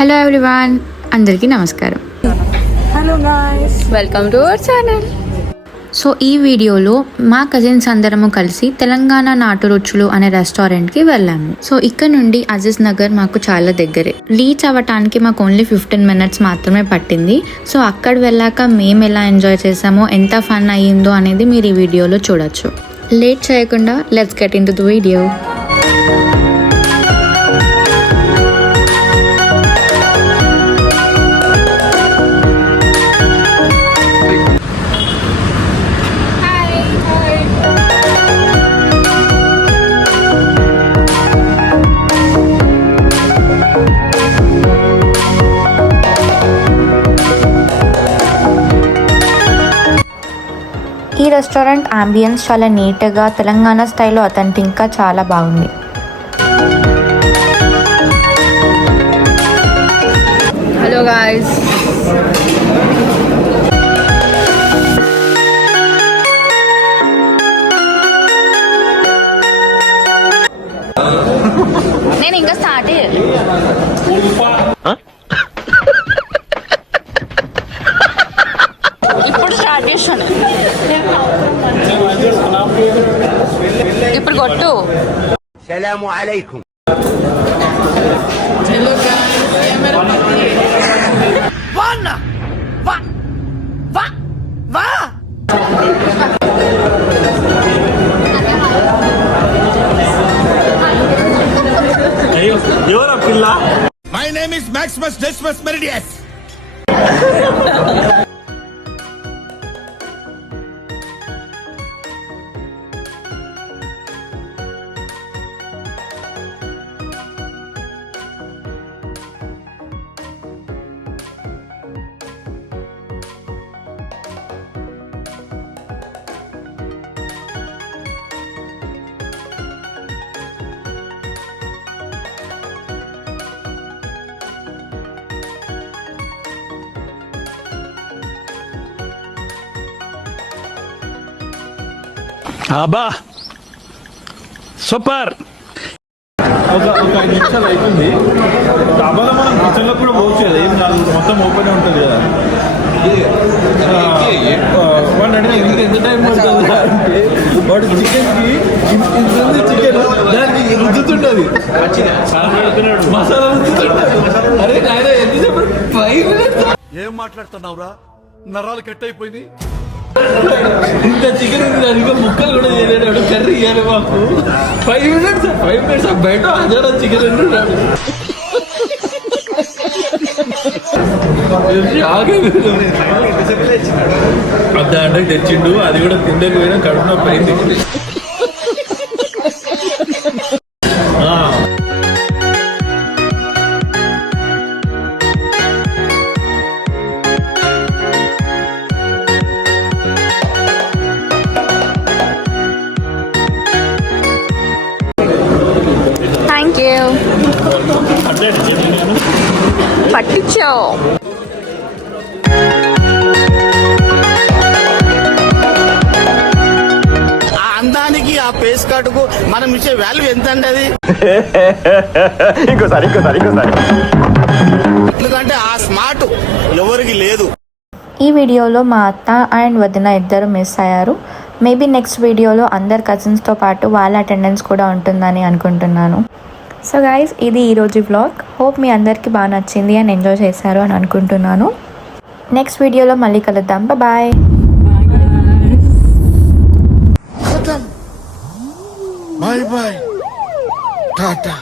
Hello everyone, అందరికీ నమస్కారం. Hello guys, welcome to our channel. So ఈ వీడియోలో మా కజిన్స్ అందరము కలిసి తెలంగాణ నాటు రుచులు అనే రెస్టారెంట్కి వెళ్ళాము. సో ఇక్కడ నుండి అజీజ్ నగర్ మాకు చాలా దగ్గరే. రీచ్ అవ్వటానికి మాకు ఓన్లీ 15 minutes మాత్రమే పట్టింది. సో అక్కడ వెళ్ళాక మేము ఎలా ఎంజాయ్ చేసామో, ఎంత ఫన్ అయ్యిందో అనేది మీరు ఈ వీడియోలో చూడొచ్చు. లేట్ చేయకుండా let's get in to the video. ఈ రెస్టారెంట్ అంబియన్స్ చాలా నీట్గా తెలంగాణ స్టైల్లో అథెంటిక్గా చాలా బాగుంది. హలో గాయ్స్, నేను ఇంకా స్టార్ట్ ఇప్పుడు స్టార్ట్ చేస్తాను. ఇప్పుడు కొట్టు. సలాము అలైకుం. ఎవరా పిల్ల? My name is Maximus Decimus Meridius. అబ్బా సూపర్. ఒక 5 నిమిషాలు అవుతుంది. డాబాలో మనం కిచెన్ లో కూడా పోవచ్చు కదా, ఏం కాదు, మొత్తం ఓపెన్ ఉంటుంది కదా. వాడు అడిగిన ఎంత టైం పడుతుంది అంటే, వాడు చికెన్కి చికెన్ దానికి రుద్దుతుంటది, మసాలా రుద్దుతుంటది. అరే ఆయన ఎంతసేపు 5 minutes. ఏం మాట్లాడుతున్నావురా? నరాలు కట్ అయిపోయింది. ఇంత చికెన్ ఉంది, దానికి ముక్కలు కూడా చేయలేడు. కర్రీ ఇవ్వాలి మాకు. 5 minutes బయట హజారా చికెన్ అంటున్నాడు. అంటే తెచ్చిండు, అది కూడా తిండకపోయినా కడుపు నొప్పి అయింది. Thank you. పట్టించావు. ఆ అందానికి, ఆ పేస్ కార్డుకు మనం ఇచ్చే వాల్యూ ఎంత అండి అది? ఇంకోసారి ఎందుకంటే ఆ స్మార్ట్ ఎవరికి లేదు. ఈ వీడియోలో మా అత్త అండ్ వదిన ఇద్దరు మిస్ అయ్యారు. మేబీ నెక్స్ట్ వీడియోలో అందరు కజిన్స్తో పాటు వాళ్ళ అటెండెన్స్ కూడా ఉంటుందని అనుకుంటున్నాను. సో గైస్, ఇది ఈరోజు వ్లాగ్. హోప్ మీ అందరికీ బాగా నచ్చింది అండ్ ఎంజాయ్ చేశారు అని అనుకుంటున్నాను. నెక్స్ట్ వీడియోలో మళ్ళీ కలుద్దాం. బాయ్. Bye bye Tata.